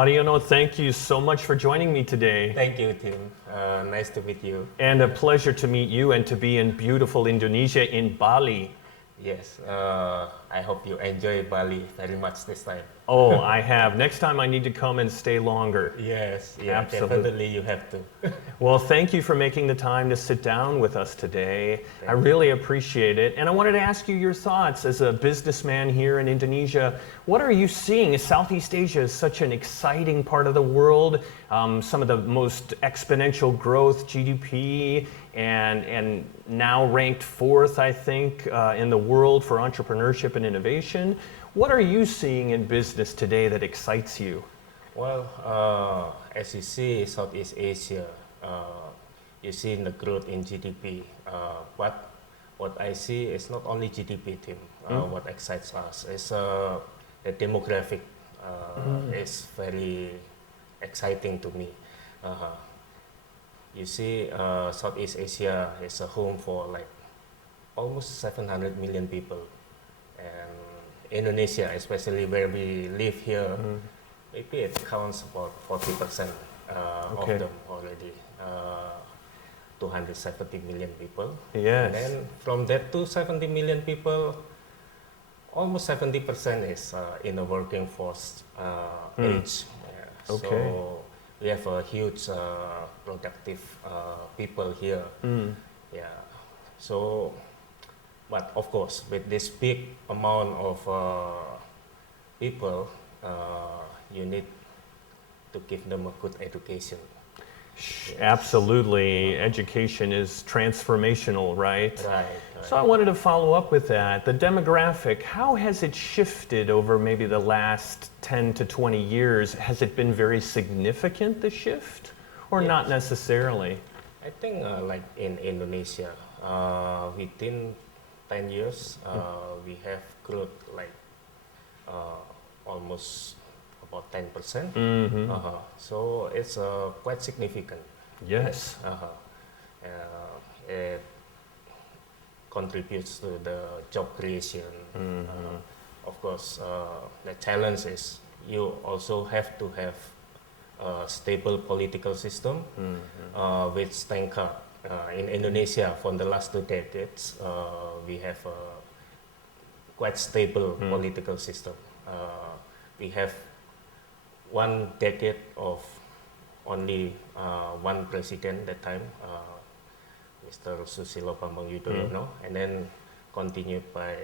Hariyono, thank you so much for joining me today. Thank you, Tim. Nice to meet you. And a pleasure to meet you and to be in beautiful Indonesia in Bali. Yes, I hope you enjoy Bali very much this time. Oh, I have. Next time I need to come and stay longer. Yes, yeah, Absolutely. definitely you have to. Well, thank you for making the time to sit down with us today. I really appreciate it. And I wanted to ask you your thoughts as a businessman here in Indonesia. What are you seeing? Southeast Asia is such an exciting part of the world. Some of the most exponential growth, GDP, and now ranked fourth, I think, in the world for entrepreneurship and innovation. What are you seeing in business today that excites you? Well, as you see, Southeast Asia, you see the growth in GDP. But what I see is not only GDP, Tim. What excites us is the demographic is very exciting to me. You see, Southeast Asia is a home for like almost 700 million people. And Indonesia, especially where we live here, maybe it counts about 40% of them already. 270 million people. Yes. And then from that 270 million people, almost 70% is in the working force age. Yeah. Okay. So we have a huge productive people here. Yeah. So, but of course, with this big amount of people, you need to give them a good education. Absolutely. Education is transformational, right? Right. So I wanted to follow up with that. The demographic, how has it shifted over maybe the last 10 to 20 years? Has it been very significant, the shift, or not necessarily? I think like in Indonesia, within 10 years, we have growth like almost about 10%. So it's quite significant. Yes. It contributes to the job creation. Of course, the challenge is you also have to have a stable political system, which thank God in Indonesia for the last 2 decades, we have a quite stable political system. We have 1 decade of only one president that time, Mr. Susilo Bambang Yudhoyono, and then continued by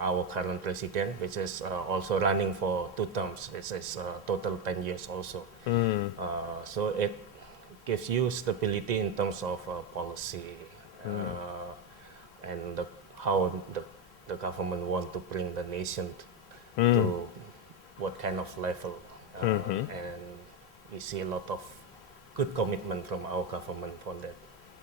our current president, which is also running for 2 terms, which is total 10 years also. So it gives you stability in terms of policy and how the government want to bring the nation to what kind of level. And we see a lot of good commitment from our government for that.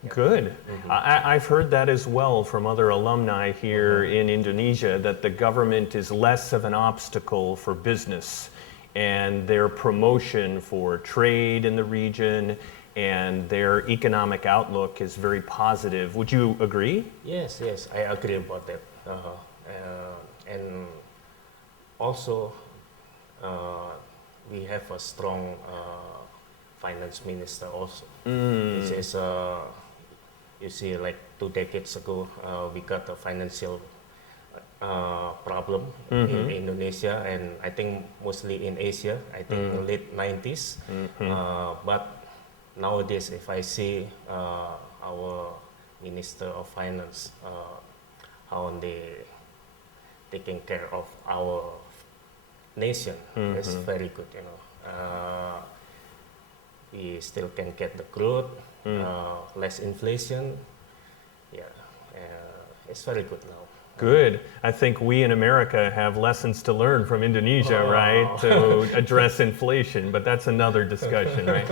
Yeah. Good. I've heard that as well from other alumni here in Indonesia, that the government is less of an obstacle for business and their promotion for trade in the region and their economic outlook is very positive. Would you agree? Yes, I agree about that. And also, we have a strong finance minister also, which is, you see, like 2 decades ago, we got a financial problem in Indonesia, and I think mostly in Asia, I think late 90s. But nowadays, if I see our Minister of Finance, how they taking care of our nation, it's very good, you know. We still can get the growth, less inflation. Yeah, it's very good now. Good. I think we in America have lessons to learn from Indonesia, right, to address inflation, but that's another discussion, right?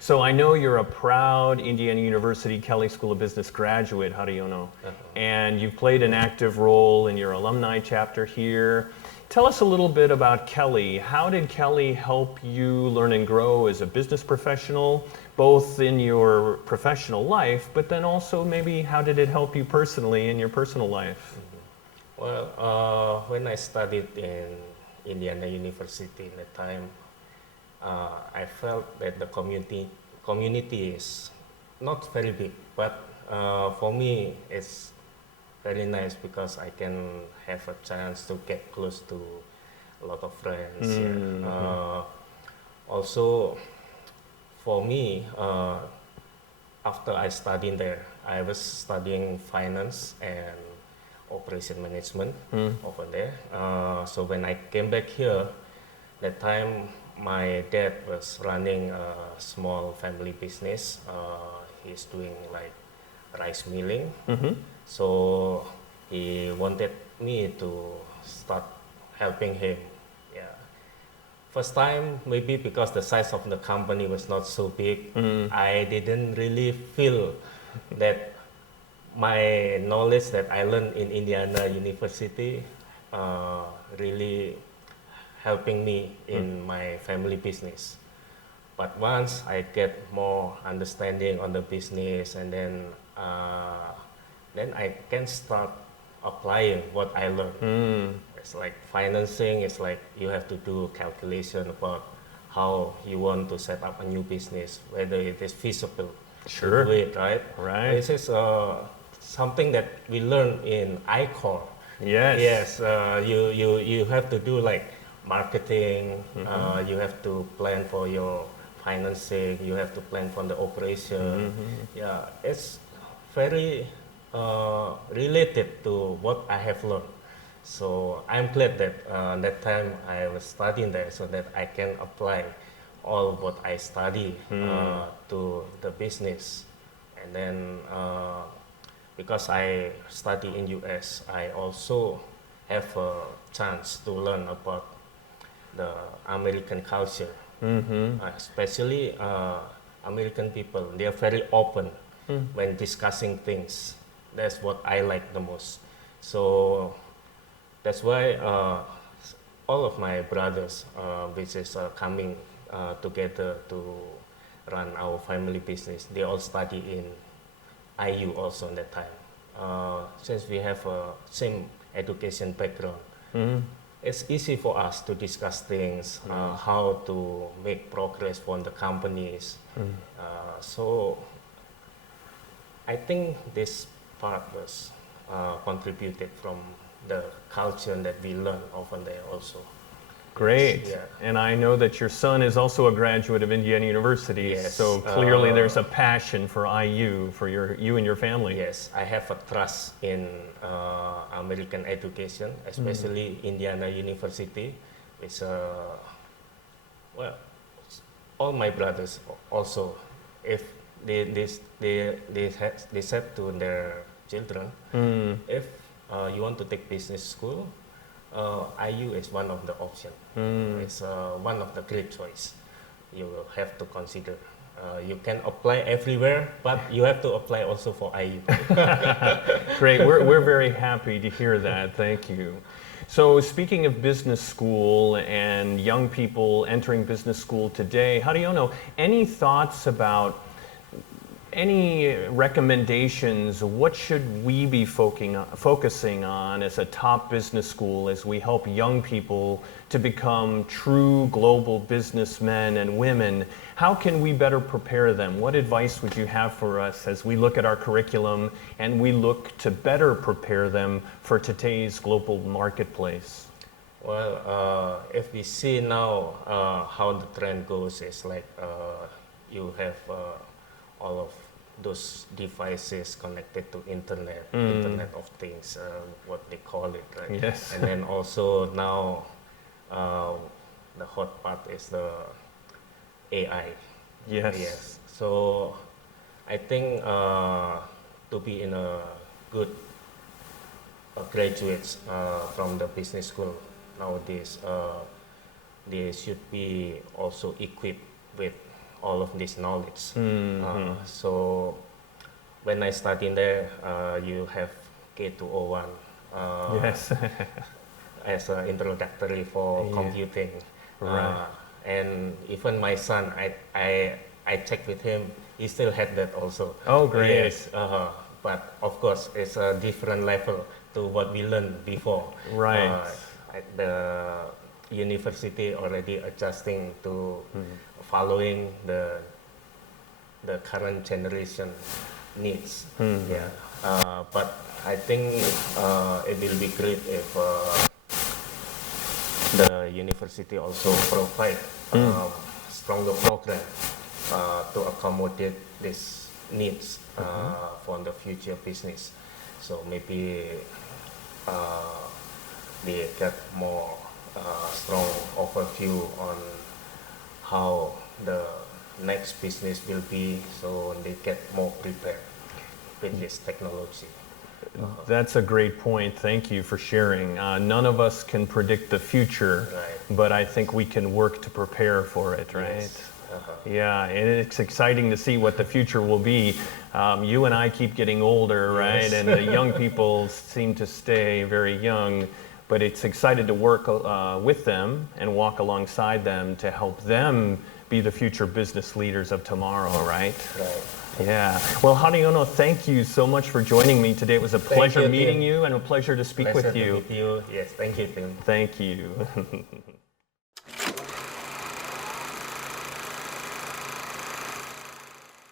So I know you're a proud Indiana University Kelley School of Business graduate, Hariyono, and you've played an active role in your alumni chapter here. Tell us a little bit about Kelley. How did Kelley help you learn and grow as a business professional, both in your professional life, but then also maybe how did it help you personally in your personal life? Well, when I studied in Indiana University at the time, I felt that the community is not very big, but for me it's very nice because I can have a chance to get close to a lot of friends. Also, for me, after I studied there, I was studying finance and operation management over there. So when I came back here, that time my dad was running a small family business. He's doing like rice milling. So he wanted me to start helping him. Yeah. First time, maybe because the size of the company was not so big, I didn't really feel that my knowledge that I learned in Indiana University really helping me in my family business. But once I get more understanding on the business, and then I can start applying what I learned. It's like financing. It's like you have to do calculation about how you want to set up a new business, whether it is feasible to do it, right? Right. This is something that we learn in ICOR. Yes. You have to do like marketing. You have to plan for your financing. You have to plan for the operation. Yeah, it's very related to what I have learned. So I'm glad that that time I was studying there so that I can apply all what I study to the business. And then because I study in US, I also have a chance to learn about the American culture. Especially American people, they are very open when discussing things. That's what I like the most. So that's why all of my brothers, which is coming together to run our family business, they all study in IU also at that time. Since we have a same education background, it's easy for us to discuss things, how to make progress for the companies. So I think this part was contributed from the culture that we learn over there also. Great. Yeah. And I know that your son is also a graduate of Indiana University. Yes. So clearly there's a passion for IU, for you and your family. Yes, I have a trust in American education, especially Indiana University. It's well, all my brothers also, if they said to their children, if you want to take business school, IU is one of the options. It's one of the great choice you will have to consider. You can apply everywhere, but you have to apply also for IU. Great. We're very happy to hear that. Thank you. So speaking of business school and young people entering business school today, Hariyono, any thoughts about any recommendations? What should we be focusing on as a top business school as we help young people to become true global businessmen and women? How can we better prepare them? What advice would you have for us as we look at our curriculum and we look to better prepare them for today's global marketplace? Well, if we see now how the trend goes, is like you have all of those devices connected to internet of things, what they call it, right? Yes. And then also now the hot part is the AI. Yes. So I think to be in a good graduates from the business school nowadays, they should be also equipped with all of this knowledge. So when I studied there, you have K201 Yes. as an introductory for computing. Right. And even my son, I checked with him, he still had that also. Oh, great. Yes, but of course it's a different level to what we learned before. Right. university already adjusting to following the current generation needs. Yeah, but I think it will be great if the university also provide stronger program to accommodate these needs for the future business. So maybe they get more strong overview on how the next business will be, so they get more prepared with this technology. That's a great point. Thank you for sharing. None of us can predict the future, Right. but I think we can work to prepare for it, right? Yes. Yeah, and it's exciting to see what the future will be. You and I keep getting older, right? Yes. And the young people seem to stay very young, but it's excited to work with them and walk alongside them to help them be the future business leaders of tomorrow, right? Right. Yeah. Well, Hariyono, thank you so much for joining me today. It was a pleasure you, meeting Tim. you and a pleasure to speak Pleasure with to you. meet you. Yes, thank you, Tim. Thank you.